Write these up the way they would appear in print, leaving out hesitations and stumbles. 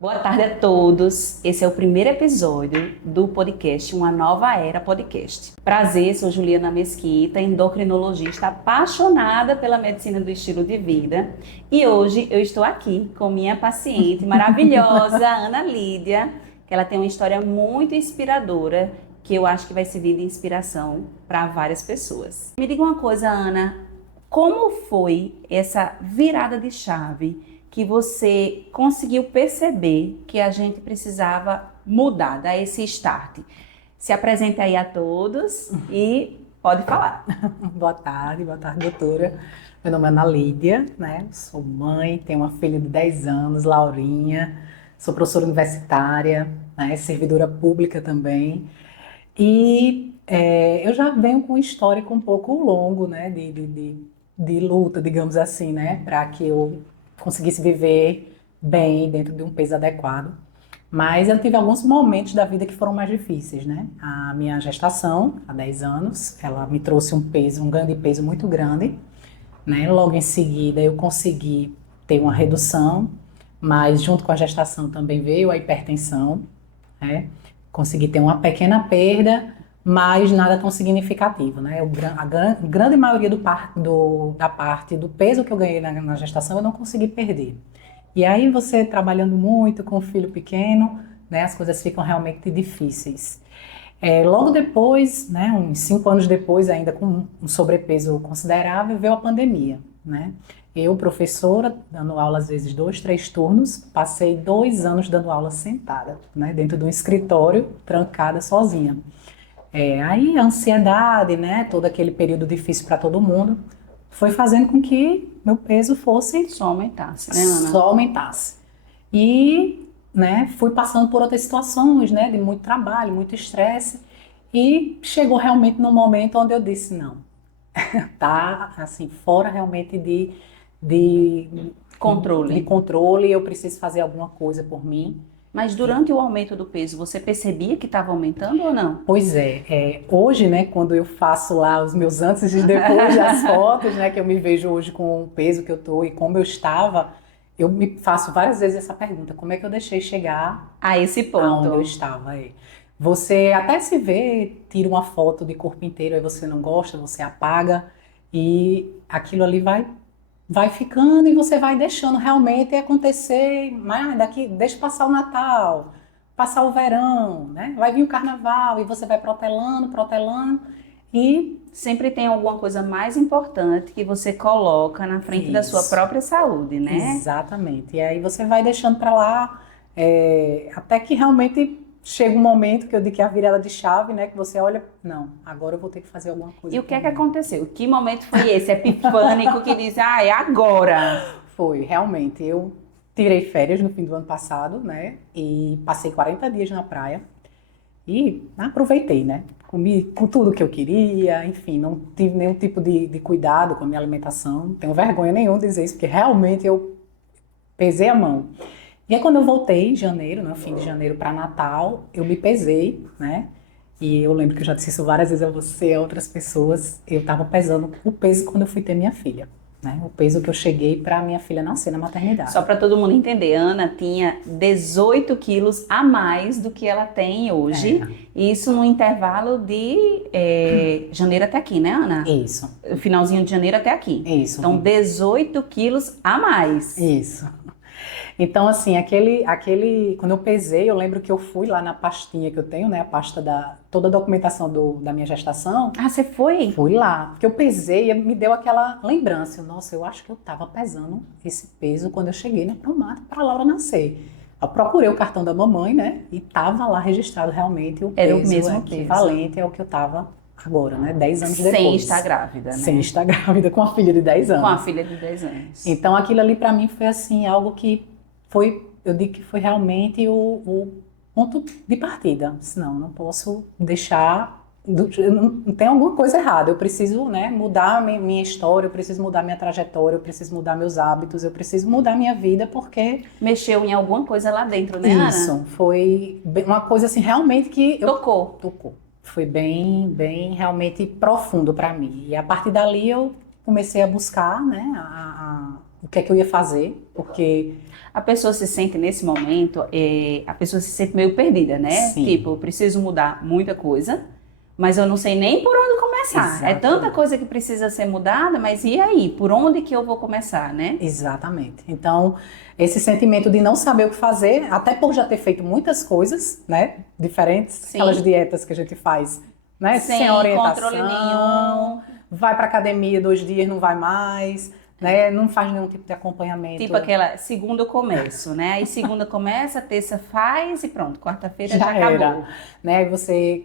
Boa tarde a todos. Esse é o primeiro episódio do podcast Uma Nova Era Podcast. Prazer, sou Juliana Mesquita, endocrinologista apaixonada pela medicina do estilo de vida. E hoje eu estou aqui com minha paciente maravilhosa, Ana Lídia, que ela tem uma história muito inspiradora, que eu acho que vai servir de inspiração para várias pessoas. Me diga uma coisa, Ana, como foi essa virada de chave que você conseguiu perceber que a gente precisava mudar, dar esse start? Se apresente aí a todos e pode falar. Boa tarde, doutora. Meu nome é Ana Lídia, né? Sou mãe, tenho uma filha de 10 anos, Laurinha. Sou professora universitária, né? Servidora pública também. E eu já venho com um histórico um pouco longo, né? De luta, digamos assim, né? Para que eu conseguisse viver bem dentro de um peso adequado. Mas eu tive alguns momentos da vida que foram mais difíceis, né? A minha gestação, há 10 anos, ela me trouxe um ganho de peso muito grande, né? Logo em seguida eu consegui ter uma redução, mas junto com a gestação também veio a hipertensão, né? Consegui ter uma pequena perda, mas nada tão significativo, né? A grande maioria da parte do peso que eu ganhei na gestação eu não consegui perder. E aí você trabalhando muito com um filho pequeno, né, as coisas ficam realmente difíceis. Logo depois, né, uns 5 anos depois, ainda com um sobrepeso considerável, veio a pandemia, né? Eu, professora, dando aula às vezes 2, 3 turnos, passei 2 anos dando aula sentada, né, dentro de um escritório, trancada sozinha. Aí a ansiedade, né, todo aquele período difícil para todo mundo, foi fazendo com que meu peso fosse Só aumentasse, né, Ana? só aumentasse. E, né, fui passando por outras situações, né, de muito trabalho, muito estresse, e chegou realmente no momento onde eu disse, não, tá, assim, fora realmente de, de Controle. controle, eu preciso fazer alguma coisa por mim. Mas durante o aumento do peso, você percebia que estava aumentando ou não? Pois hoje, né, quando eu faço lá os meus antes e depois das fotos, né, que eu me vejo hoje com o peso que eu tô e como eu estava, eu me faço várias vezes essa pergunta, como é que eu deixei chegar A esse aonde eu ponto. estava? Você até se vê, tira uma foto de corpo inteiro, aí você não gosta, você apaga e aquilo ali vai ficando e você vai deixando realmente acontecer, mas daqui, deixa passar o Natal, passar o verão, né? Vai vir o carnaval e você vai protelando, protelando e Sempre tem alguma coisa mais importante que você coloca na frente da sua isso, própria saúde, né? exatamente. E aí você vai deixando para lá, até que realmente chega um momento que eu digo que é a virada de chave, né? Que você olha, não, agora eu vou ter que fazer alguma coisa E o que por é que mim. aconteceu? Que momento foi esse epifânico que diz, ah, é agora? Foi, realmente. Eu tirei férias no fim do ano passado, né? E passei 40 dias na praia e aproveitei, né? Comi com tudo que eu queria, enfim, não tive nenhum tipo de cuidado com a minha alimentação. Não tenho vergonha nenhuma de dizer isso, porque realmente eu pesei a mão. E aí quando eu voltei em janeiro, no fim de janeiro para Natal, eu me pesei, né? E eu lembro que eu já disse isso várias vezes a você, a outras pessoas, eu estava pesando o peso quando eu fui ter minha filha, né? O peso que eu cheguei para minha filha nascer na Só maternidade. para todo mundo entender, Ana tinha 18 quilos a mais do que ela tem É, hoje. Isso no intervalo de janeiro até aqui, né, Ana? isso, Finalzinho de janeiro até aqui. isso, Então, 18 quilos a mais. isso. Então, assim, quando eu pesei, eu lembro que eu fui lá na pastinha que eu tenho, né? A pasta toda a documentação da minha gestação. Ah, você foi? Fui lá, porque eu pesei e me deu aquela lembrança. Nossa, eu acho que eu estava pesando esse peso quando eu cheguei na Promata para a Laura nascer. Eu procurei o cartão da mamãe, né? E estava lá registrado realmente o Era o peso mesmo peso. equivalente ao que eu estava agora, né? 10 anos Sem estar depois. grávida, Sem né? estar grávida com a filha de 10 Com a anos. filha de 10 anos. Então aquilo ali para mim foi assim, algo que eu digo que foi realmente o ponto de partida. Senão, não posso deixar, não tem alguma coisa errada. Eu preciso, né, mudar a minha história, eu preciso mudar minha trajetória, eu preciso mudar meus hábitos, eu preciso mudar minha vida, porque Mexeu em alguma coisa lá dentro, né, Ana? isso foi uma coisa assim realmente que eu Tocou. tocou. Foi bem, bem realmente profundo para mim. E a partir dali eu comecei a buscar, né, o que é que eu ia fazer, porque a pessoa se sente nesse momento, a pessoa se sente meio perdida, né? Sim. Tipo, eu preciso mudar muita coisa, mas eu não sei nem por onde começar. É Exatamente. tanta coisa que precisa ser mudada, mas e aí? Por onde que eu vou começar, né? Exatamente. Então, esse sentimento de não saber o que fazer, até por já ter feito muitas coisas, né? Diferentes, Sim. aquelas dietas que a gente faz, né? Sem Sem orientação, controle nenhum. vai para academia 2 dias, não vai mais, né? Não faz nenhum tipo de acompanhamento. Tipo aquela segunda eu começo, né? Aí segunda começa, terça faz e pronto, quarta-feira já era, acabou. né? Você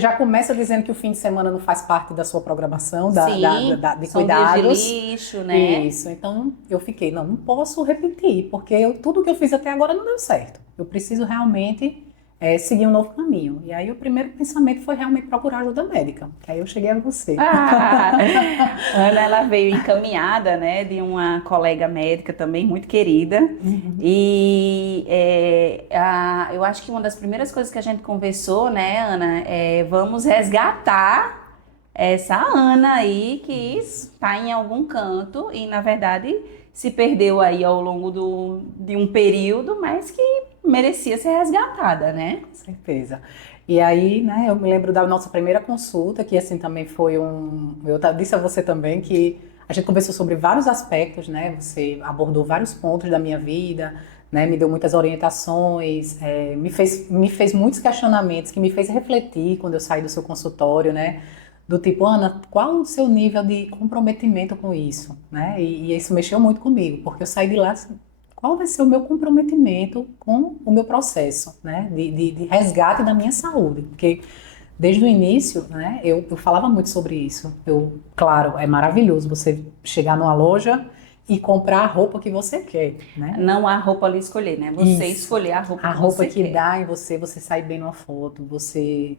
já começa dizendo que o fim de semana não faz parte da sua programação, Sim, de são dias de cuidados. lixo, né? Isso, então eu fiquei, não posso repetir, porque tudo que eu fiz até agora não deu certo. Eu preciso realmente seguir um novo caminho. E aí o primeiro pensamento foi realmente procurar ajuda médica. Que aí eu cheguei a você. Ah, Ana, ela veio encaminhada, né, de uma colega médica também muito querida. E eu acho que uma das primeiras coisas que a gente conversou, né, Ana, vamos resgatar essa Ana aí que está em algum canto e, na verdade, se perdeu aí ao longo de um período, mas que merecia ser resgatada, né? Com certeza. E aí, né, eu me lembro da nossa primeira consulta, que assim também foi disse a você também que a gente conversou sobre vários aspectos, né? Você abordou vários pontos da minha vida, né? Me deu muitas orientações, me fez muitos questionamentos que me fez refletir quando eu saí do seu consultório, né? Do tipo, Ana, qual o seu nível de comprometimento com isso, né? E isso mexeu muito comigo, porque eu saí de lá assim, qual vai ser o meu comprometimento com o meu processo, né, de resgate da minha saúde, porque desde o início, né, eu falava muito sobre isso. Claro, é maravilhoso você chegar numa loja e comprar a roupa que você quer, né? Não há roupa ali escolher, né? Você Isso. escolher a roupa A que roupa você que quer. dá em você sair bem numa foto, você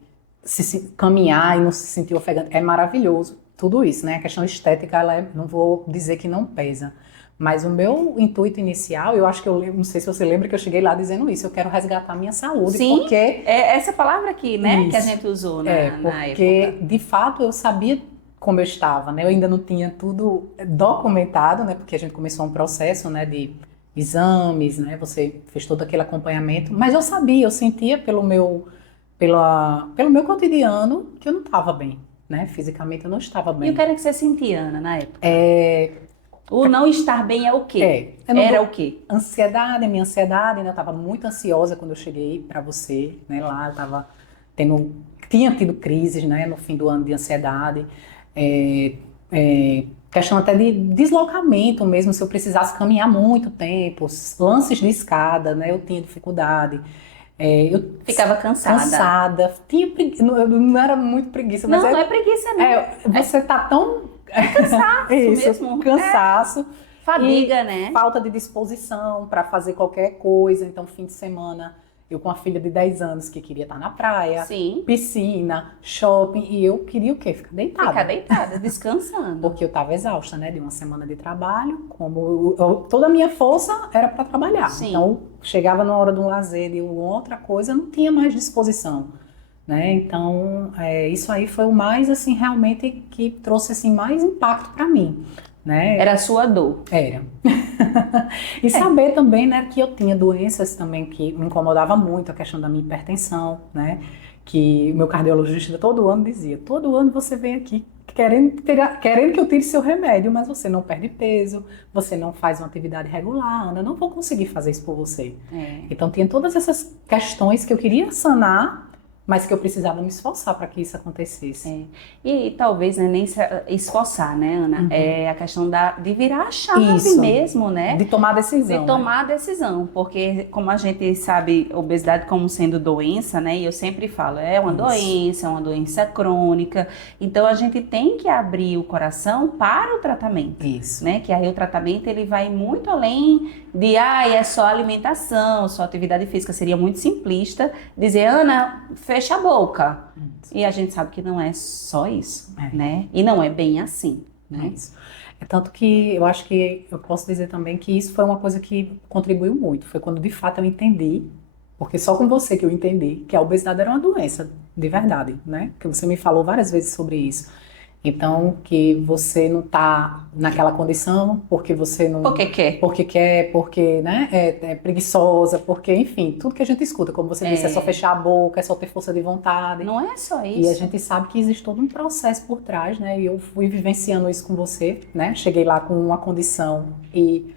caminhar e não se sentir ofegante, é maravilhoso. Tudo isso, né? A questão estética, não vou dizer que não pesa. Mas o meu intuito inicial, eu acho que não sei se você lembra que eu cheguei lá dizendo isso, eu quero resgatar minha saúde, Sim, porque é essa palavra aqui, né, que a isso. gente usou na Porque época. de fato eu sabia como eu estava, né? Eu ainda não tinha tudo documentado, né? Porque a gente começou um processo, né, de exames, né? Você fez todo aquele acompanhamento, mas eu sabia, eu sentia pelo meu cotidiano que eu não estava bem, né? Fisicamente eu não estava E o que bem. era que você sentia, Ana, na época? O não estar bem é o quê? Eu não Era dou o quê? ansiedade, minha ansiedade, né? Eu estava muito ansiosa quando eu cheguei para você, né? Lá eu estava tinha tido crises, né? No fim do ano de ansiedade, é, questão até de deslocamento mesmo, se eu precisasse caminhar muito tempo, lances de escada, né? Eu tinha dificuldade. Eu Ficava cansada. cansada, eu não era muito preguiça, mas Não é preguiça, não. você tá tão Cansaço isso, mesmo. cansaço Fadiga, e né? falta de disposição para fazer qualquer coisa. Então, fim de semana, eu com a filha de 10 anos que queria estar na praia, Sim. piscina, shopping, e eu queria o quê? Ficar deitada. Ficar deitada, descansando. Porque eu estava exausta, né, de uma semana de trabalho, toda a minha força era para trabalhar. Sim. Então, chegava na hora de um lazer, de outra coisa, eu não tinha mais disposição, né? Então, isso aí foi o mais, assim, realmente que trouxe, assim, mais impacto para mim, né? Era a sua dor. Era. E saber também, né, que eu tinha doenças também que me incomodava muito, a questão da minha hipertensão, né? Que o meu cardiologista todo ano dizia, todo ano você vem aqui querendo que eu tire seu remédio, mas você não perde peso, você não faz uma atividade regular, Ana, eu não vou conseguir fazer isso por você. Então tinha todas essas questões que eu queria sanar, mas que eu precisava me esforçar para que isso acontecesse. E talvez, né, nem se esforçar, né, Ana? É a questão de virar a chave Isso. mesmo, né? De tomar decisão. De tomar a decisão, porque como a gente sabe, obesidade como sendo doença, né? E eu sempre falo, é uma doença crônica. Então a gente tem que abrir o coração para o tratamento. Isso. Né? Que aí o tratamento ele vai muito além de, é só alimentação, só atividade física. Seria muito simplista dizer, Ana, fecha a boca. E a gente sabe que não é só isso, né? E não é bem assim, né? Isso. É tanto que eu acho que eu posso dizer também que isso foi uma coisa que contribuiu muito. Foi quando de fato eu entendi, porque só com você que eu entendi que a obesidade era uma doença de verdade, né? Que você me falou várias vezes sobre isso. Então, que você não está naquela condição porque você não... Porque quer. Porque quer, porque, né, é preguiçosa, porque, enfim, tudo que a gente escuta, como você disse, é só fechar a boca, é só ter força de vontade. Não é só E a isso. gente sabe que existe todo um processo por trás, né? E eu fui vivenciando isso com você, né? Cheguei lá com uma condição e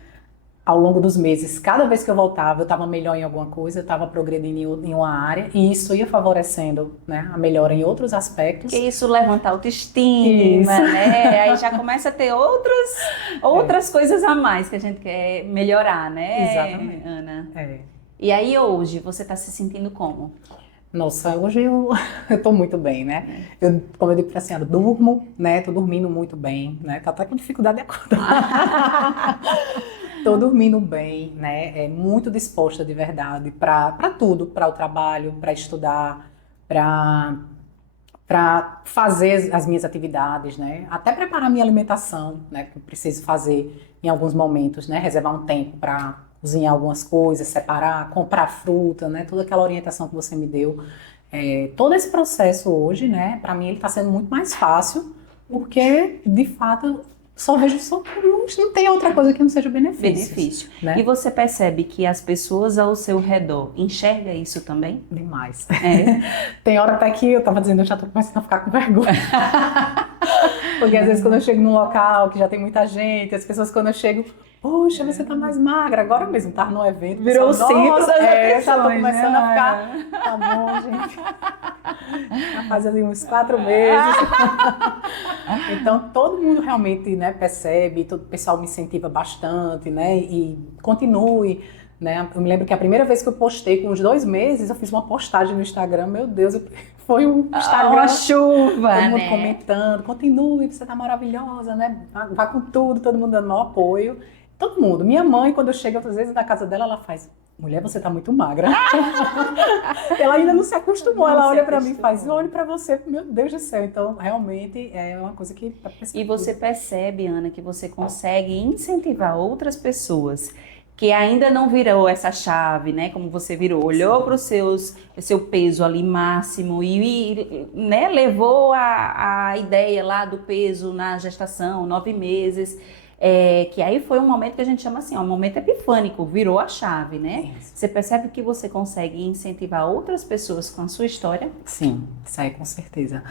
ao longo dos meses, cada vez que eu voltava, eu estava melhor em alguma coisa, eu estava progredindo em uma área e isso ia favorecendo, né, a melhora em outros aspectos. Porque isso levanta a autoestima, Isso. né? Aí já começa a ter outras coisas a mais que a gente quer melhorar, né, Exatamente. Ana? É. E aí hoje, você está se sentindo como? Nossa, hoje eu estou muito bem, né? Eu, como eu digo para a senhora, durmo, né? Tô dormindo muito bem, né? Tô até com dificuldade de acordar. Tô dormindo bem, né? Muito disposta de verdade para tudo, para o trabalho, para estudar, para fazer as minhas atividades, né? Até preparar minha alimentação, né? Que eu preciso fazer em alguns momentos, né? Reservar um tempo para cozinhar algumas coisas, separar, comprar fruta, né? Toda aquela orientação que você me deu. Todo esse processo hoje, né? Para mim ele está sendo muito mais fácil, porque de fato só vejo não tem outra coisa que não seja Benefício. né? E você percebe que as pessoas ao seu redor enxergam isso também? Demais. É. Tem hora até que eu tava dizendo, eu já tô começando a ficar com vergonha. Porque às vezes quando eu chego num local que já tem muita gente, as pessoas quando eu chego, poxa, você tá mais magra. Agora mesmo, tá num evento. Virou o pessoal, centro nossa, das já tô atenções, começando né? a ficar, tá bom, gente. Já faz ali uns 4 meses. Então, todo mundo realmente, né, percebe, todo o pessoal me incentiva bastante, né, e continue, né. Eu me lembro que a primeira vez que eu postei, com uns 2 meses, eu fiz uma postagem no Instagram, meu Deus, foi um Instagram, Uma chuva, todo mundo né? comentando, continue, você tá maravilhosa, né, vá com tudo, todo mundo dando maior apoio. Todo mundo. Minha mãe, quando eu chego outras vezes na casa dela, ela faz, mulher, você tá muito magra. Ela ainda não se acostumou, Não ela se olha pra mim e acostumou. faz, eu olho pra você, meu Deus do céu. Então, realmente, é uma coisa que... E você percebe, Ana, que você consegue incentivar outras pessoas que ainda não virou essa chave, né? Como você virou, olhou para o seu peso ali máximo né, levou a ideia lá do peso na gestação, 9 meses. Que aí foi um momento que a gente chama assim, um momento epifânico, virou a chave, né? Isso. Você percebe que você consegue incentivar outras pessoas com a sua história? Sim, isso aí com certeza.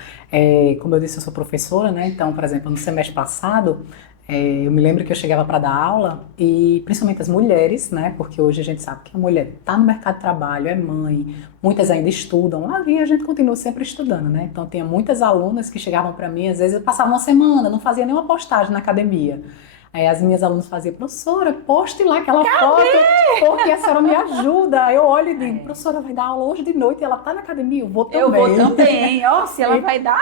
Como eu disse, eu sou professora, né? Então, por exemplo, no semestre passado, eu me lembro que eu chegava para dar aula e principalmente as mulheres, né? Porque hoje a gente sabe que a mulher está no mercado de trabalho, é mãe, muitas ainda estudam. Lá a gente continua sempre estudando, né? Então, tinha muitas alunas que chegavam para mim, às vezes eu passava uma semana, não fazia nenhuma postagem na academia. Aí as minhas alunas faziam, professora, poste lá aquela foto, porque a senhora me ajuda. Aí eu olho e digo, professora, vai dar aula hoje de noite e ela tá na academia, eu vou também. Eu vou também, ó, se ela vai dar.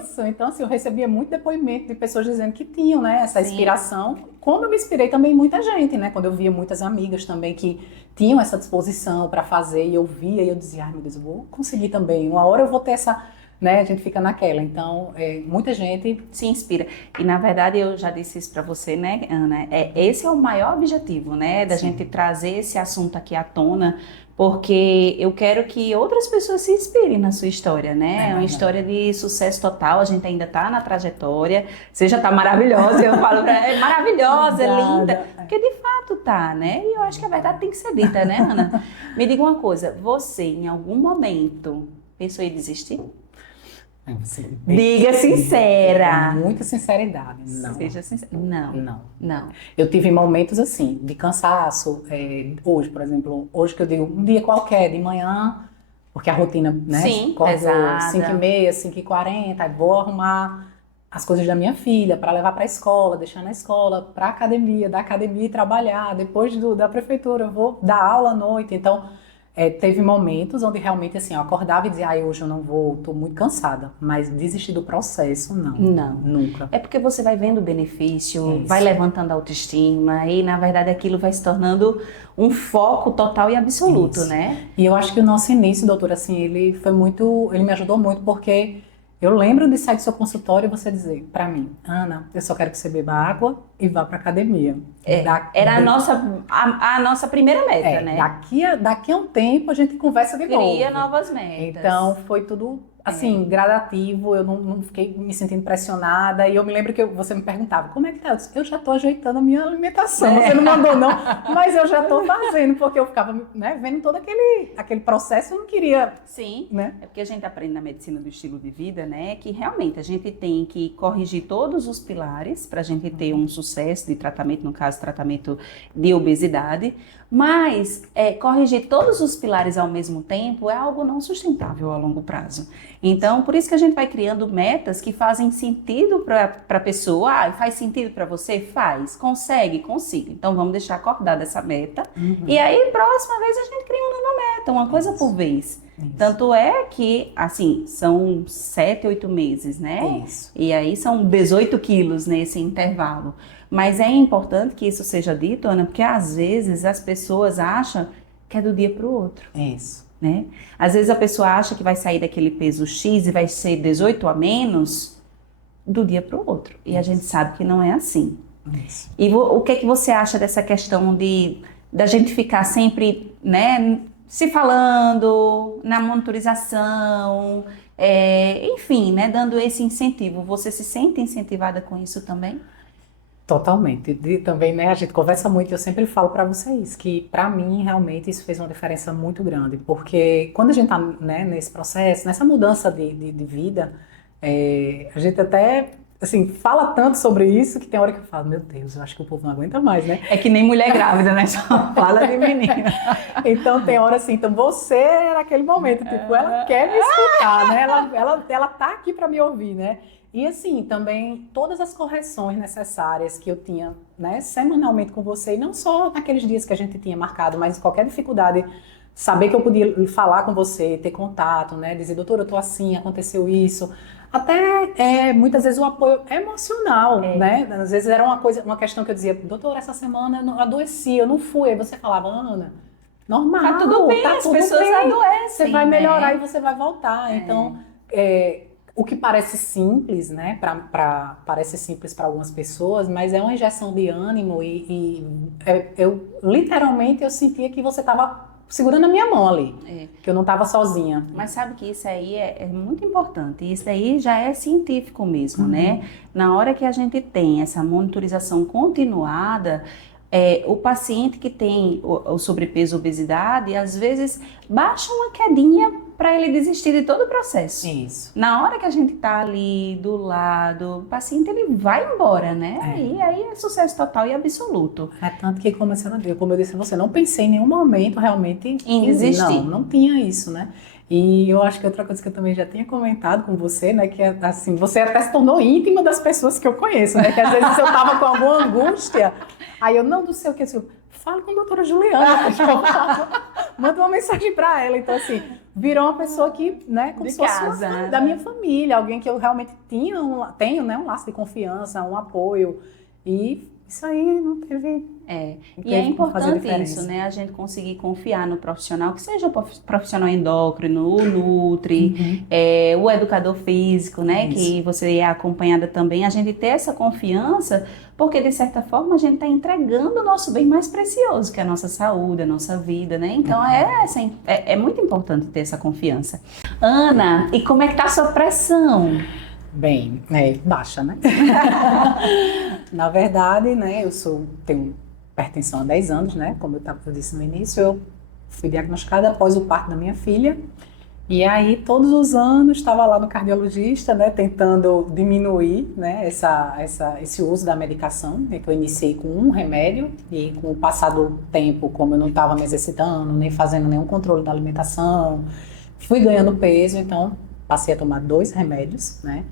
Isso, então assim, eu recebia muito depoimento de pessoas dizendo que tinham, né, essa Sim. inspiração. Como eu me inspirei também em muita gente, né, quando eu via muitas amigas também que tinham essa disposição para fazer e eu via e eu dizia, ai meu Deus, eu vou conseguir também, uma hora eu vou ter essa... Né, a gente fica naquela, então muita gente se inspira. E na verdade eu já disse isso para você, né, Ana? Esse é o maior objetivo, né, da gente trazer esse assunto aqui à tona, porque eu quero que outras pessoas se inspirem na sua história, né? É uma história de sucesso total, a gente ainda tá na trajetória, você já tá maravilhosa, eu falo pra ela, é maravilhosa, é linda, porque de fato tá, né? E eu acho que a verdade tem que ser dita, né, Ana? Me diga uma coisa, você em algum momento pensou em desistir? Diga sincera. Com muita sinceridade. Não. Seja sincera. Não. Não. Não. Eu tive momentos assim, de cansaço. Hoje, por exemplo, hoje que eu digo, um dia qualquer, de manhã, porque a rotina, né? Sim, acordo pesada. 5h30, 5h40, aí vou arrumar as coisas da minha filha para levar para a escola, deixar na escola, para a academia, da academia e trabalhar. Depois da prefeitura, eu vou dar aula à noite. Então, teve momentos onde realmente assim, eu acordava e dizia, ai, hoje eu não vou, tô muito cansada. Mas desistir do processo, não. Não. Nunca. É porque você vai vendo o benefício, Isso. vai levantando a autoestima e, na verdade, aquilo vai se tornando um foco total e absoluto, Isso. né? E eu acho que o nosso início, doutora, assim, ele me ajudou muito porque eu lembro de sair do seu consultório e você dizer pra mim, Ana, eu só quero que você beba água e vá pra academia. Era a nossa primeira meta, né? Daqui a um tempo a gente conversa de novo. Cria novas metas. Então foi tudo assim, gradativo, eu não fiquei me sentindo pressionada. E eu me lembro que você me perguntava, como é que tá? Eu disse, eu já tô ajeitando a minha alimentação. Você não mandou não, mas eu já tô fazendo, porque eu ficava, né, vendo todo aquele processo, eu não queria... Sim, né? é porque a gente aprende na medicina do estilo de vida, né, que realmente a gente tem que corrigir todos os pilares para a gente ter um sucesso de tratamento, no caso, tratamento de obesidade, mas corrigir todos os pilares ao mesmo tempo é algo não sustentável a longo prazo. Então, por isso que a gente vai criando metas que fazem sentido para a pessoa. Ah, faz sentido para você? Faz. Consegue? Consigo. Então, vamos deixar acordada essa meta. E aí, próxima vez, a gente cria uma nova meta, uma coisa por vez. Isso. Tanto é que, assim, são 7, 8 meses, né? Isso. E aí são 18 quilos nesse intervalo. Mas é importante que isso seja dito, Ana, porque às vezes as pessoas acham que é do dia para o outro, Isso. né? Às vezes a pessoa acha que vai sair daquele peso X e vai ser 18 a menos do dia para o outro. E a gente sabe que não é assim. Isso. E o que é que você acha dessa questão da gente ficar sempre, né, se falando na monitorização, enfim, né, dando esse incentivo? Você se sente incentivada com isso também? Totalmente. E também, né, a gente conversa muito e eu sempre falo para vocês que, para mim, realmente isso fez uma diferença muito grande, porque quando a gente está, né, nesse processo, nessa mudança de vida, a gente até, assim, fala tanto sobre isso que tem hora que eu falo, meu Deus, eu acho que o povo não aguenta mais, né? É que nem mulher grávida, né? Só fala de menina. Então tem hora assim, então você é naquele momento, tipo, ela quer me escutar, né? Ela tá aqui para me ouvir, né? E assim, também todas as correções necessárias que eu tinha, né, semanalmente com você, e não só naqueles dias que a gente tinha marcado, mas qualquer dificuldade, saber que eu podia falar com você, ter contato, né, dizer, doutora, eu tô assim, aconteceu isso. Até muitas vezes o apoio emocional, né? Às vezes era uma questão que eu dizia, doutora, essa semana eu adoeci, eu não fui. Aí você falava, Ana, normal, Tá tudo bem, tá as tudo pessoas bem. adoecem, Você vai melhorar né? e você vai voltar. Então, o que parece simples, né? Parece simples para algumas pessoas, mas é uma injeção de ânimo eu literalmente eu sentia que você estava segurando a minha mão ali, que eu não estava sozinha. Mas sabe que isso aí é muito importante, isso aí já é científico mesmo, né? Na hora que a gente tem essa monitorização continuada, o paciente que tem o sobrepeso, obesidade, às vezes baixa uma quedinha para ele desistir de todo o processo. Isso. Na hora que a gente tá ali do lado, o paciente ele vai embora, né? E aí é sucesso total e absoluto. É tanto que, como eu disse a você, não pensei em nenhum momento realmente em desistir. Não tinha isso, né? E eu acho que outra coisa que eu também já tinha comentado com você, né, que é assim, você até se tornou íntima das pessoas que eu conheço, né? Que às vezes eu tava com alguma angústia, aí eu não sei o que, assim, fala com a doutora Juliana, manda uma mensagem para ela. Então, assim, virou uma pessoa que, né, como de se fosse casa, né? da minha família, alguém que eu realmente tenho, né, um laço de confiança, um apoio. E isso aí não teve. E é importante isso, né? A gente conseguir confiar no profissional, que seja o profissional endócrino, o nutri, o educador físico, né? Isso. Que você é acompanhada também, a gente ter essa confiança, porque de certa forma a gente está entregando o nosso bem mais precioso, que é a nossa saúde, a nossa vida, né? Então é muito importante ter essa confiança. Ana, e como é que tá a sua pressão? Bem, baixa, né? Na verdade, né, tenho hipertensão há 10 anos, né? Como eu disse no início, eu fui diagnosticada após o parto da minha filha. E aí, todos os anos, estava lá no cardiologista, né, tentando diminuir, né, esse uso da medicação, né, que eu iniciei com um remédio. E com o passar do tempo, como eu não estava me exercitando, nem fazendo nenhum controle da alimentação, fui ganhando peso, então passei a tomar 2 remédios, né?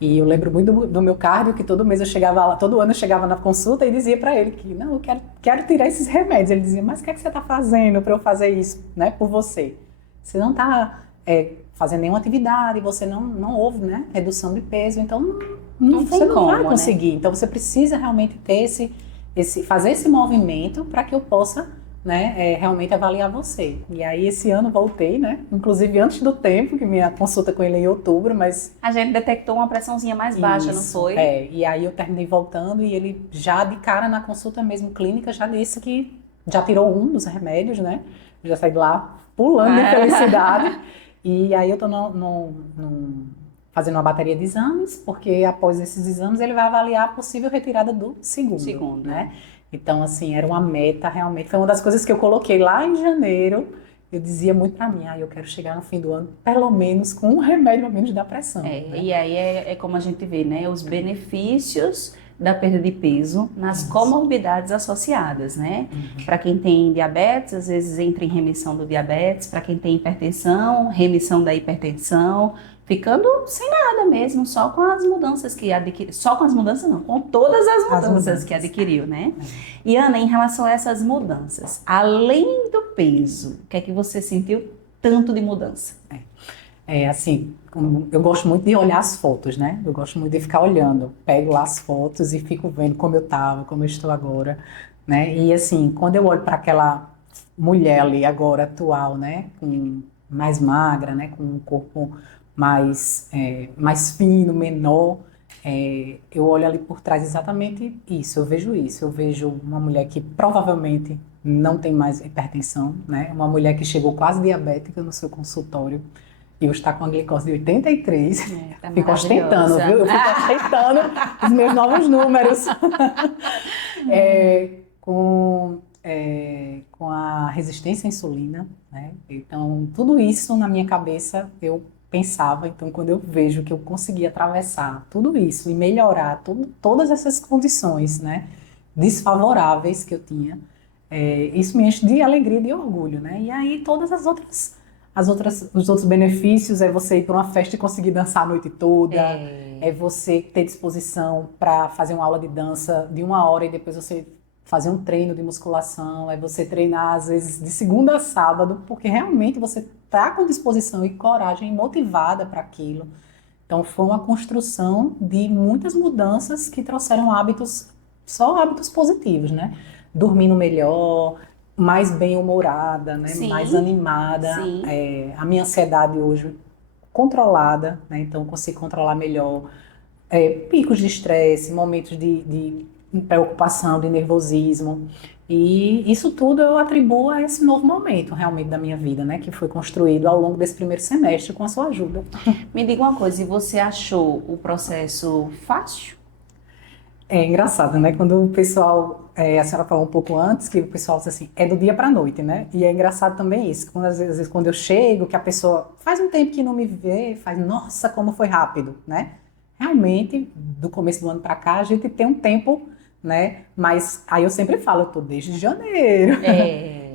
E eu lembro muito do meu cardio, que todo ano eu chegava na consulta e dizia para ele que, não, eu quero tirar esses remédios. Ele dizia, mas o que é que você está fazendo para eu fazer isso, né, por você? Você não está fazendo nenhuma atividade, você não houve, né, redução de peso, então você não vai conseguir. Né? Então você precisa realmente ter fazer esse movimento para que eu possa, né, realmente avaliar você. E aí esse ano voltei, né, inclusive antes do tempo, que minha consulta com ele é em outubro, mas... A gente detectou uma pressãozinha mais baixa, não foi? E aí eu terminei voltando e ele já de cara na consulta mesmo clínica já disse que já tirou um dos remédios, né, já saí de lá pulando de felicidade. E aí eu estou fazendo uma bateria de exames, porque após esses exames ele vai avaliar a possível retirada do segundo, né? Então, assim, era uma meta realmente. Foi uma das coisas que eu coloquei lá em janeiro. Eu dizia muito para mim, eu quero chegar no fim do ano, pelo menos com um remédio ao menos da pressão. Né? E aí é como a gente vê, né? Os benefícios da perda de peso nas comorbidades associadas, né? Para quem tem diabetes, às vezes entra em remissão do diabetes, para quem tem hipertensão, remissão da hipertensão, ficando sem nada mesmo, só com as mudanças que adquiriu, só com as mudanças não, com todas as mudanças que adquiriu, né? E Ana, em relação a essas mudanças, além do peso, o que é que você sentiu tanto de mudança? Assim, eu gosto muito de olhar as fotos, né? Eu gosto muito de ficar olhando. Pego lá as fotos e fico vendo como eu estava, como eu estou agora, né? E assim, quando eu olho para aquela mulher ali agora atual, né? Mais magra, né? Com um corpo mais fino, menor, eu olho ali por trás exatamente isso. Eu vejo isso. Eu vejo uma mulher que provavelmente não tem mais hipertensão, né? Uma mulher que chegou quase diabética no seu consultório. E hoje está com a glicose de 83. Tá fico ostentando, viu? Eu fico ostentando os meus novos números. Com a resistência à insulina, né? Então, tudo isso na minha cabeça eu pensava. Então, quando eu vejo que eu consegui atravessar tudo isso e melhorar todas essas condições, né, desfavoráveis que eu tinha, isso me enche de alegria e de orgulho, né? E aí, todas os outros benefícios é você ir para uma festa e conseguir dançar a noite toda, é você ter disposição para fazer uma aula de dança de 1 hora e depois você fazer um treino de musculação, é você treinar às vezes de segunda a sábado, porque realmente você está com disposição e coragem motivada para aquilo. Então foi uma construção de muitas mudanças que trouxeram só hábitos positivos, né? Dormindo melhor, mais bem-humorada, né? Mais animada. A minha ansiedade hoje controlada, né? Então consigo controlar melhor picos de estresse, momentos de preocupação, de nervosismo. E isso tudo eu atribuo a esse novo momento realmente da minha vida, né? Que foi construído ao longo desse primeiro semestre com a sua ajuda. Me diga uma coisa, e você achou o processo fácil? É engraçado, né? Quando o pessoal, a senhora falou um pouco antes, que o pessoal diz assim, é do dia para a noite, né? E é engraçado também isso, quando, às vezes quando eu chego, que a pessoa faz um tempo que não me vê, faz, nossa, como foi rápido, né? Realmente, do começo do ano para cá, a gente tem um tempo, né? Mas aí eu sempre falo, eu tô desde janeiro.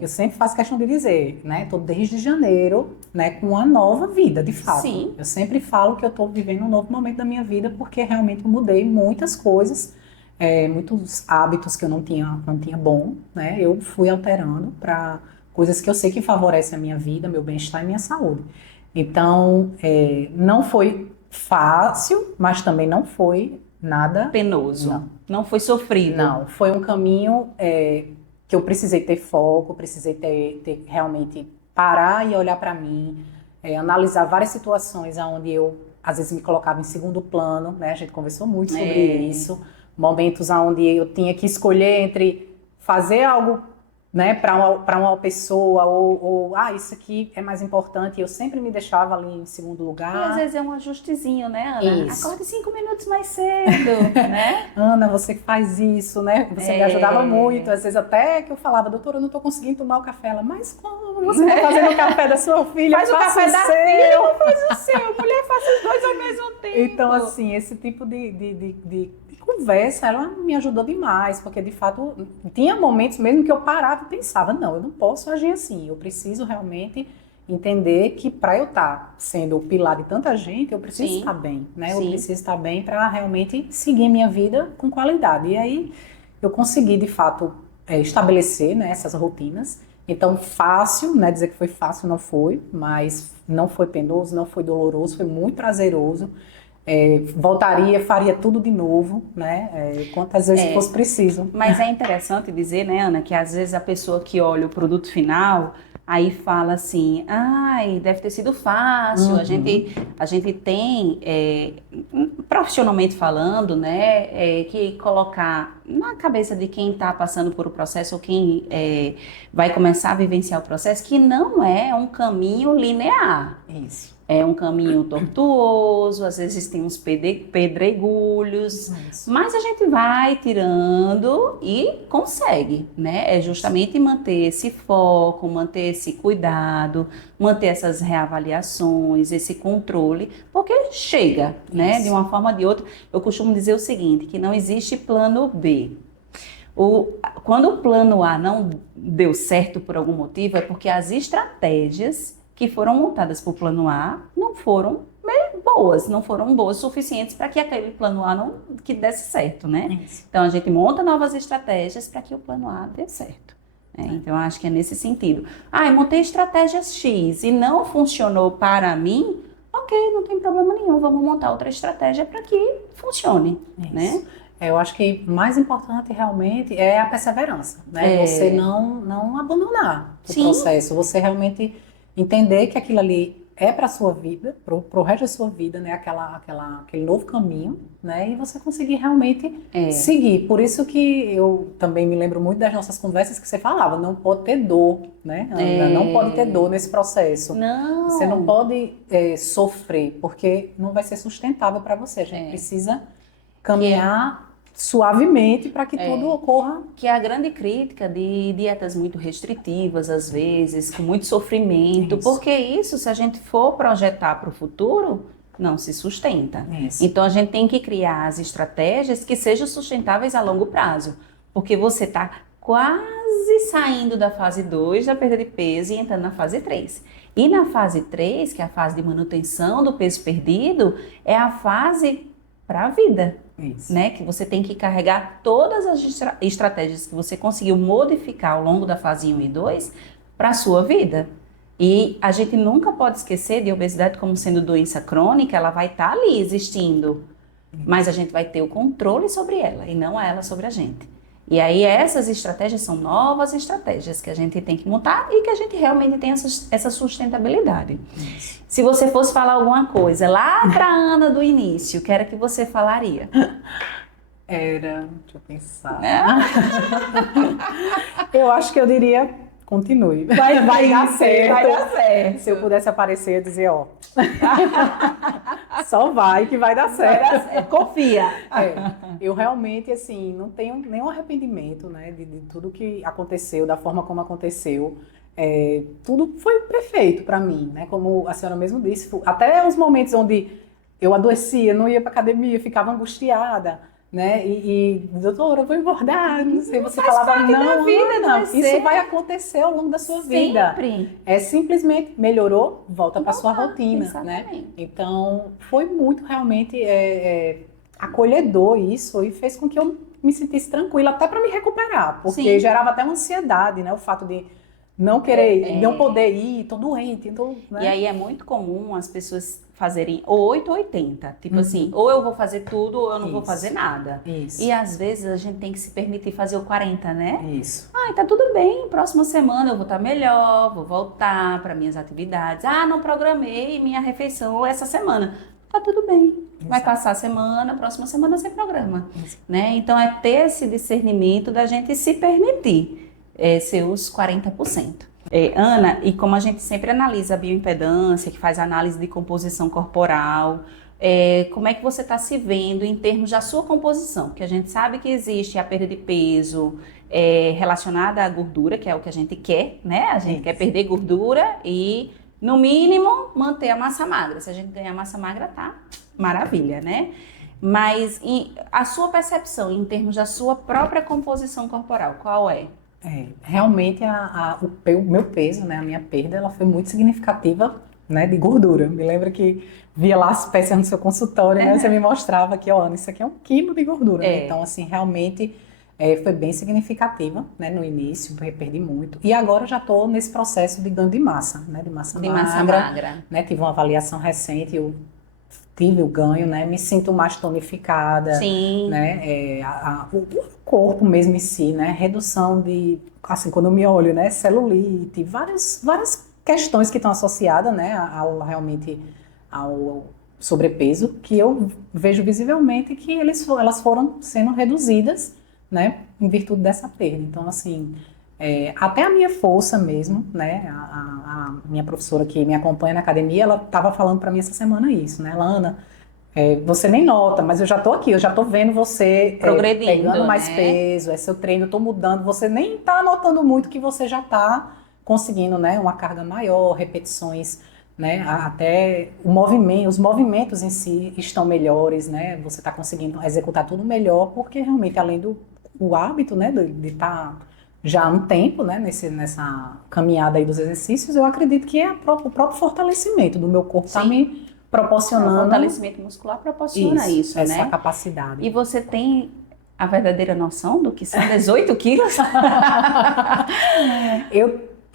Eu sempre faço questão de dizer, né? Tô desde janeiro, né? Com uma nova vida, de fato. Sim. Eu sempre falo que eu tô vivendo um novo momento da minha vida, porque realmente eu mudei muitas coisas, muitos hábitos que eu não tinha bom, né? Eu fui alterando para coisas que eu sei que favorecem a minha vida, meu bem-estar e minha saúde. Então, não foi fácil, mas também não foi nada penoso. Não foi sofrido. Não, foi um caminho que eu precisei ter foco, precisei ter realmente parar e olhar para mim, analisar várias situações onde eu às vezes me colocava em segundo plano, né? A gente conversou muito sobre isso, momentos onde eu tinha que escolher entre fazer algo, né, para uma pessoa ou isso aqui é mais importante. Eu sempre me deixava ali em segundo lugar. E às vezes é um ajustezinho, né, Ana? Isso. Acorde 5 minutos mais cedo, né? Ana, você que faz isso, né? Você me ajudava muito. Às vezes até que eu falava, doutora, eu não estou conseguindo tomar o café. Ela, mas como? Você está fazendo o café da sua filha? Faz o café da filha, faz o seu. Mulher, faz os dois ao mesmo tempo. Então, assim, esse tipo de conversa, ela me ajudou demais, porque de fato tinha momentos mesmo que eu parava e pensava, não, eu não posso agir assim, eu preciso realmente entender que para eu estar sendo o pilar de tanta gente, eu preciso estar bem, né? Eu preciso estar bem para realmente seguir minha vida com qualidade. E aí eu consegui, de fato, estabelecer, né, essas rotinas. Então, fácil, né, dizer que foi fácil não foi, mas não foi penoso, não foi doloroso, foi muito prazeroso. Voltaria, faria tudo de novo, né? Quantas vezes fosse preciso. Mas é interessante dizer, né, Ana, que às vezes a pessoa que olha o produto final, aí fala assim, ai, deve ter sido fácil, a gente tem, profissionalmente falando, né, que colocar na cabeça de quem está passando por o processo ou quem vai começar a vivenciar o processo, que não é um caminho linear. Isso. É um caminho tortuoso, às vezes tem uns pedregulhos, mas a gente vai tirando e consegue, né? É justamente manter esse foco, manter esse cuidado, manter essas reavaliações, esse controle, porque chega, né? De uma forma ou de outra. Eu costumo dizer o seguinte, que não existe plano B. Quando o plano A não deu certo por algum motivo, é porque as estratégias que foram montadas para o plano A não foram boas, não foram boas o suficientes para que aquele plano A não que desse certo, né? Isso. Então a gente monta novas estratégias para que o plano A dê certo. Então eu acho que é nesse sentido. Eu montei estratégias X e não funcionou para mim, ok, não tem problema nenhum, vamos montar outra estratégia para que funcione, né? Eu acho que o mais importante realmente é a perseverança, né? Você não abandonar o processo, você realmente entender que aquilo ali é para a sua vida, para o resto da sua vida, né? Aquele novo caminho, né? E você conseguir realmente seguir. Por isso que eu também me lembro muito das nossas conversas que você falava, não pode ter dor, né, Ana? Não pode ter dor nesse processo. Não. Você não pode sofrer, porque não vai ser sustentável para você. A gente precisa caminhar suavemente para que tudo ocorra. Que é a grande crítica de dietas muito restritivas, às vezes, com muito sofrimento, porque isso, se a gente for projetar para o futuro, não se sustenta. Então, a gente tem que criar as estratégias que sejam sustentáveis a longo prazo, porque você está quase saindo da fase 2 da perda de peso e entrando na fase 3. E na fase 3, que é a fase de manutenção do peso perdido, é a fase para a vida. Né? Que você tem que carregar todas as estratégias que você conseguiu modificar ao longo da fase 1 e 2 para a sua vida. E a gente nunca pode esquecer de obesidade como sendo doença crônica, ela vai estar ali existindo, mas a gente vai ter o controle sobre ela e não ela sobre a gente. E aí essas estratégias são novas estratégias que a gente tem que montar e que a gente realmente tem essa sustentabilidade. Se você fosse falar alguma coisa lá para a Ana do início, o que era que você falaria? Deixa eu pensar. Eu acho que eu diria, continue. Vai dar certo. Vai dar certo. Se eu pudesse aparecer, eu ia dizer, só vai que vai dar certo. Vai dar certo. Confia. Eu realmente, assim, não tenho nenhum arrependimento, né, de tudo que aconteceu, da forma como aconteceu. Tudo foi perfeito para mim, né, como a senhora mesmo disse. Até os momentos onde eu adoecia, não ia para academia, ficava angustiada, né, doutora, eu vou engordar, não sei, você falava, não, isso vai acontecer ao longo da sua vida. É simplesmente melhorou, volta para sua rotina, exatamente. Né? Então, foi muito realmente acolhedor isso e fez com que eu me sentisse tranquila, até para me recuperar, porque gerava até uma ansiedade, né, o fato de não querer, não poder ir, tô doente, né? E aí é muito comum as pessoas fazerem 8 ou 80, tipo assim, ou eu vou fazer tudo ou eu não vou fazer nada. E às vezes a gente tem que se permitir fazer o 40, né? Tá tudo bem, próxima semana eu vou estar melhor, vou voltar para minhas atividades. Não programei minha refeição essa semana. Tá tudo bem. Vai passar a semana, próxima semana sem programa, né? Então é ter esse discernimento da gente se permitir ser os 40%. Ana, e como a gente sempre analisa a bioimpedância, que faz análise de composição corporal, como é que você está se vendo em termos da sua composição? Porque a gente sabe que existe a perda de peso relacionada à gordura, que é o que a gente quer, né? A gente quer perder gordura e, no mínimo, manter a massa magra. Se a gente ganhar massa magra, tá maravilha, né? Mas a sua percepção em termos da sua própria composição corporal, qual é? Realmente o meu peso, né, a minha perda, ela foi muito significativa, né, de gordura. Me lembro que via lá as peças no seu consultório, né, você me mostrava que, Ana, isso aqui é 1 quilo de gordura. Né? Então, assim, realmente foi bem significativa, né, no início, eu perdi muito. E agora eu já estou nesse processo de ganho de massa, né, de massa magra. Né, tive uma avaliação recente, eu tive o ganho, né? Me sinto mais tonificada, né? O corpo mesmo em si, né? Redução de, assim, quando eu me olho, né? Celulite, várias questões que estão associadas, né? Realmente ao sobrepeso, que eu vejo visivelmente que elas foram sendo reduzidas, né, em virtude dessa perda. Então, assim, até a minha força mesmo, né, a minha professora que me acompanha na academia, ela estava falando para mim essa semana isso, né, Lana, você nem nota, mas eu já tô aqui, eu já tô vendo você Progredindo, pegando mais né? peso, seu treino, eu tô mudando, você nem tá notando muito que você já tá conseguindo, né, uma carga maior, repetições, né, até os movimentos em si estão melhores, né, você tá conseguindo executar tudo melhor, porque realmente além do o hábito, né, de estar já há um tempo, né, nessa caminhada aí dos exercícios, eu acredito que é o próprio fortalecimento do meu corpo tá Sim. me O proporcionando fortalecimento muscular proporciona isso, essa né? capacidade. E você tem a verdadeira noção do que são 18 quilos?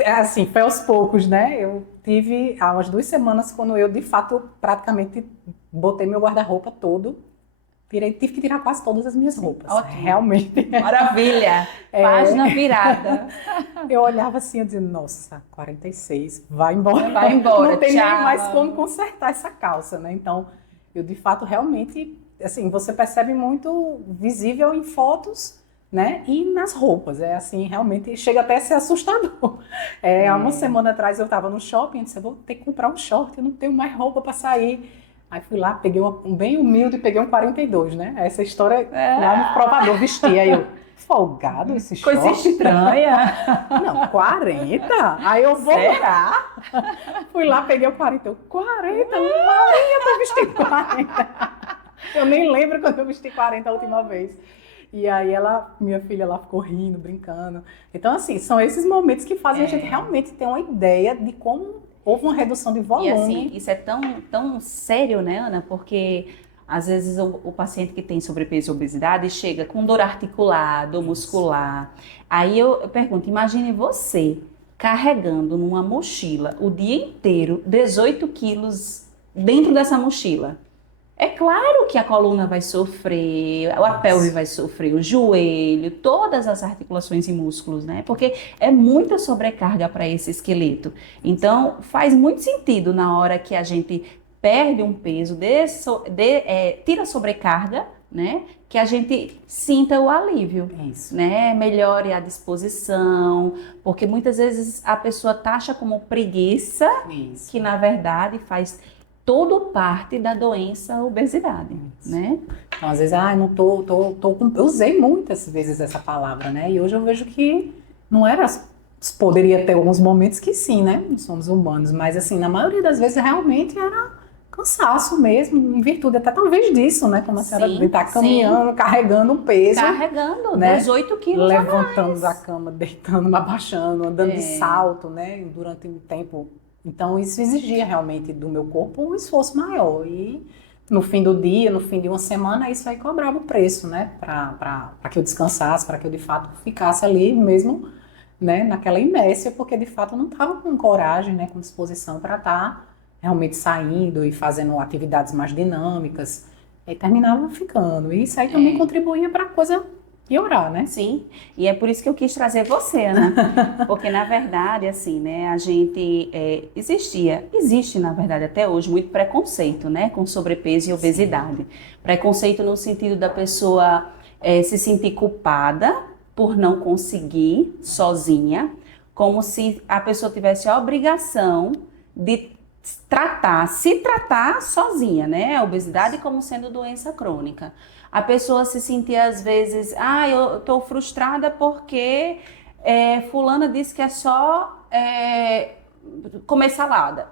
Assim, foi aos poucos, né? Eu tive há umas 2 semanas quando eu, de fato, praticamente botei meu guarda-roupa todo. Tive que tirar quase todas as minhas roupas. Ótimo. Realmente. Maravilha! Página virada. Eu olhava assim, eu dizia, nossa, 46, vai embora. Vai embora, Não tem tchau. nem mais como consertar essa calça, né? Então, eu de fato realmente, assim, você percebe muito visível em fotos, né? E nas roupas. É assim, realmente chega até a ser assustador. Há uma semana atrás eu estava no shopping e disse, eu vou ter que comprar um short, eu não tenho mais roupa para sair. Aí fui lá, peguei um bem humilde, peguei um 42, né? Essa história lá no provador, vesti. Aí eu, folgado esse short? Coisa estranha. Não, 40? Aí eu vou. Será? Fui lá, peguei o 40. Eu, 40? Maria, eu vesti 40. Eu nem lembro quando eu vesti 40 a última vez. E aí minha filha lá ficou rindo, brincando. Então, assim, são esses momentos que fazem a gente realmente ter uma ideia de como houve uma redução de volume. E assim, isso é tão sério, né, Ana? Porque às vezes o paciente que tem sobrepeso e obesidade chega com dor articular, dor muscular. Aí eu pergunto, imagine você carregando numa mochila o dia inteiro 18 quilos dentro dessa mochila. É claro que a coluna vai sofrer, a pelve vai sofrer, o joelho, todas as articulações e músculos, né? Porque é muita sobrecarga para esse esqueleto. Então, faz muito sentido na hora que a gente perde um peso, tira a sobrecarga, né? Que a gente sinta o alívio, Isso. né? Melhore a disposição, porque muitas vezes a pessoa taxa como preguiça, Isso. que na verdade faz tudo parte da doença obesidade, né? Então, às vezes, não tô com... Eu usei muitas vezes essa palavra, né? E hoje eu vejo que não era... Poderia ter alguns momentos que sim, né? Nós somos humanos, mas assim, na maioria das vezes realmente era cansaço mesmo, em virtude até talvez disso, né? Como a senhora está caminhando, carregando um peso. Carregando, né? 18 quilos levantando da cama, deitando, abaixando, andando de salto, né? Durante um tempo. Então, isso exigia realmente do meu corpo um esforço maior. E no fim do dia, no fim de uma semana, isso aí cobrava o preço, né? Para que eu descansasse, para que eu de fato ficasse ali mesmo, né? Naquela inércia, porque de fato eu não estava com coragem, né? Com disposição para estar realmente saindo e fazendo atividades mais dinâmicas. E terminava ficando. E isso aí também contribuía para a coisa piorar, né? Sim, e é por isso que eu quis trazer você, Ana, porque na verdade, assim, né, a gente existe na verdade até hoje muito preconceito, né, com sobrepeso e obesidade. Preconceito no sentido da pessoa se sentir culpada por não conseguir sozinha, como se a pessoa tivesse a obrigação de se tratar sozinha, né, a obesidade como sendo doença crônica. A pessoa se sentia às vezes, eu estou frustrada porque fulana disse que é só comer salada.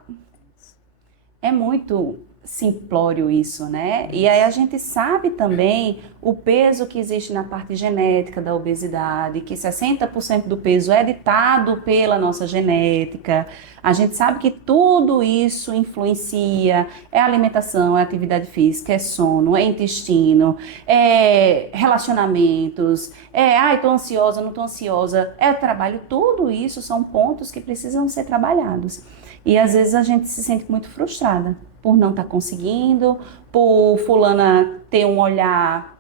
É muito simplório isso, né? E aí a gente sabe também o peso que existe na parte genética da obesidade, que 60% do peso é ditado pela nossa genética. A gente sabe que tudo isso influencia, é alimentação, é atividade física, é sono, é intestino, é relacionamentos, tô ansiosa, não tô ansiosa, é trabalho, tudo isso são pontos que precisam ser trabalhados. E às vezes a gente se sente muito frustrada por não estar conseguindo, por fulana ter um olhar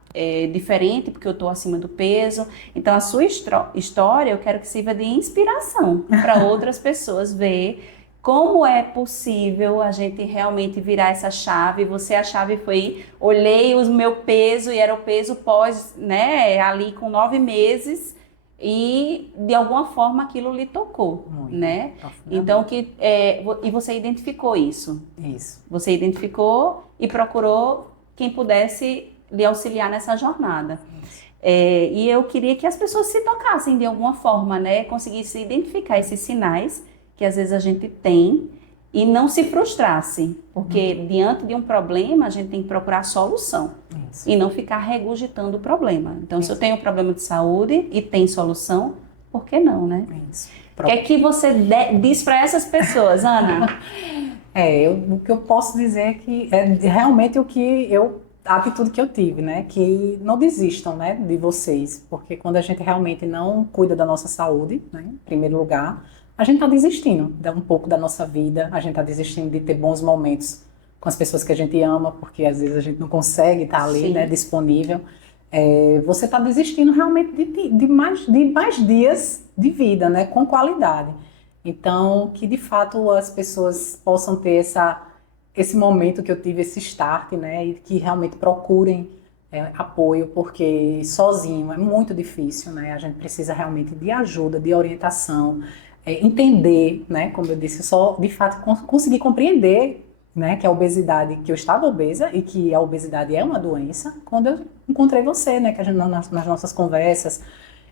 diferente, porque eu estou acima do peso. Então a sua história eu quero que sirva de inspiração para outras pessoas ver Como é possível a gente realmente virar essa chave? A chave foi, olhei o meu peso e era o peso pós, né, ali com 9 meses e de alguma forma aquilo lhe tocou, Muito, né? profundamente. Então, e você identificou isso? Isso. Você identificou e procurou quem pudesse lhe auxiliar nessa jornada. E eu queria que as pessoas se tocassem de alguma forma, né? Conseguissem identificar esses sinais que às vezes a gente tem e não se frustrasse, porque diante de um problema a gente tem que procurar solução Isso. e não ficar regurgitando o problema. Então, se eu tenho um problema de saúde e tem solução, por que não, né? Isso. O que é que você diz para essas pessoas, Ana? O que eu posso dizer é que é realmente a atitude que eu tive, né? Que não desistam, né, de vocês, porque quando a gente realmente não cuida da nossa saúde, né, em primeiro lugar, a gente está desistindo um pouco da nossa vida, a gente está desistindo de ter bons momentos com as pessoas que a gente ama, porque às vezes a gente não consegue estar ali, né, disponível. Você está desistindo realmente de mais dias de vida, né, com qualidade. Então, que de fato as pessoas possam ter esse momento que eu tive, esse start, né, e que realmente procurem apoio, porque sozinho é muito difícil, né, a gente precisa realmente de ajuda, de orientação, entender, né, como eu disse, só de fato conseguir compreender, né, que a obesidade, que eu estava obesa e que a obesidade é uma doença, quando eu encontrei você, né, que a gente nas nossas conversas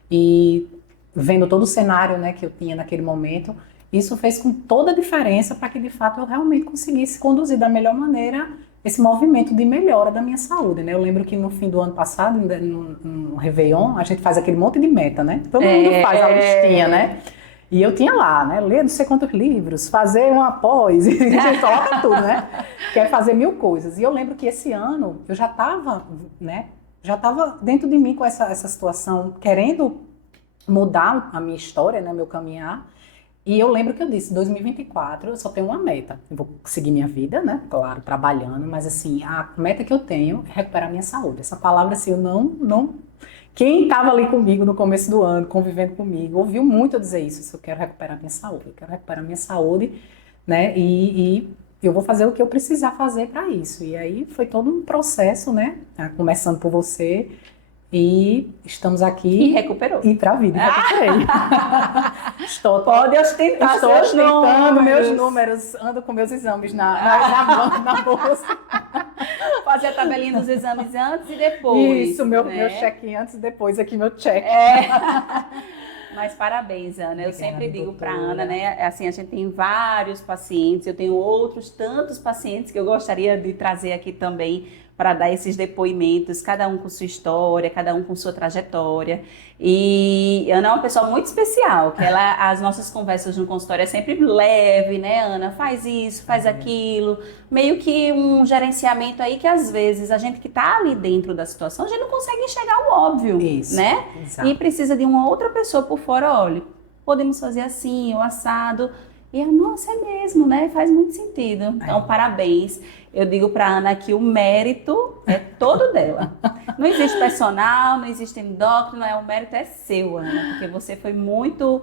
e vendo todo o cenário, né, que eu tinha naquele momento, isso fez com toda a diferença para que de fato eu realmente conseguisse conduzir da melhor maneira esse movimento de melhora da minha saúde, né? Eu lembro que no fim do ano passado, no Réveillon, a gente faz aquele monte de meta, né? Todo mundo faz a listinha, né? E eu tinha lá, né? Ler não sei quantos livros, fazer uma pós, e a gente coloca tudo, né? Quer fazer 1000 coisas. E eu lembro que esse ano eu já estava, né? Já estava dentro de mim com essa situação, querendo mudar a minha história, né? Meu caminhar. E eu lembro que eu disse, 2024 eu só tenho uma meta. Eu vou seguir minha vida, né? Claro, trabalhando, mas assim, a meta que eu tenho é recuperar minha saúde. Essa palavra, assim, eu não... Quem estava ali comigo no começo do ano, convivendo comigo, ouviu muito eu dizer isso. Eu quero recuperar minha saúde, eu quero recuperar minha saúde, né? E eu vou fazer o que eu precisar fazer para isso. E aí foi todo um processo, né? Começando por você. E estamos aqui. E recuperou. E para a vida, recuperei. Pode ostentar Estou seus ostentando números. meus números, ando com meus exames na bolsa. Fazer a tabelinha dos exames antes e depois. Isso, meu check-in antes e depois, aqui meu check. Mas parabéns, Ana. Eu sempre digo para doutora. Ana, né? Assim, a gente tem vários pacientes, eu tenho outros tantos pacientes que eu gostaria de trazer aqui também para dar esses depoimentos, cada um com sua história, cada um com sua trajetória. E Ana é uma pessoa muito especial, que as nossas conversas no consultório é sempre leve, né, Ana? Faz isso, faz aquilo. Meio que um gerenciamento aí que às vezes a gente que está ali dentro da situação, a gente não consegue enxergar o óbvio, Isso, né? exato. E precisa de uma outra pessoa por fora, olha, podemos fazer assim, o assado. E nossa, é mesmo, né? Faz muito sentido. Então, parabéns. Eu digo para Ana que o mérito é todo dela. Não existe personal, não existe endócrino, o mérito é seu, Ana, porque você foi muito,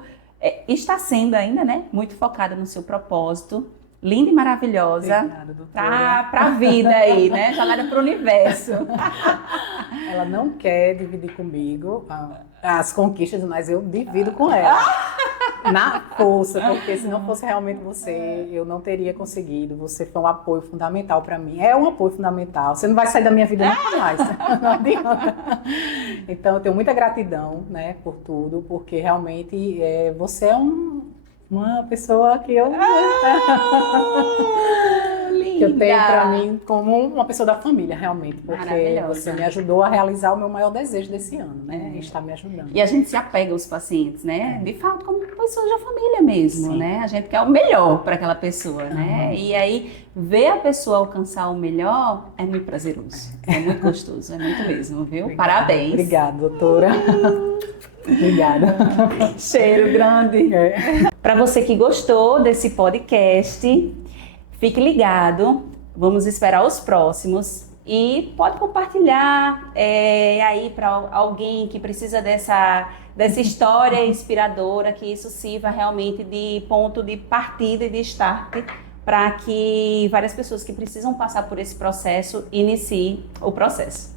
está sendo ainda, né? Muito focada no seu propósito, linda e maravilhosa. Obrigada, doutora. Pra vida aí, né? Jogada pro universo. Ela não quer dividir comigo as conquistas, mas eu divido com ela. Na força, porque se não fosse realmente você, eu não teria conseguido. Você foi um apoio fundamental para mim. É um apoio fundamental. Você não vai sair da minha vida nunca mais. Não adianta. Então, eu tenho muita gratidão, né, por tudo, porque realmente você é uma pessoa que eu que eu tenho para mim como uma pessoa da família, realmente, porque você me ajudou a realizar o meu maior desejo desse ano, né? Está me ajudando. E a gente se apega aos pacientes, né? De fato, como pessoas da família mesmo, né? A gente quer o melhor para aquela pessoa, né? E aí, ver a pessoa alcançar o melhor é muito prazeroso, é muito gostoso, é muito mesmo, viu? Obrigada, parabéns. Obrigada, doutora. Obrigada. Cheiro grande. Para você que gostou desse podcast, fique ligado. Vamos esperar os próximos. E pode compartilhar aí para alguém que precisa dessa história inspiradora, que isso sirva realmente de ponto de partida e de start para que várias pessoas que precisam passar por esse processo iniciem o processo.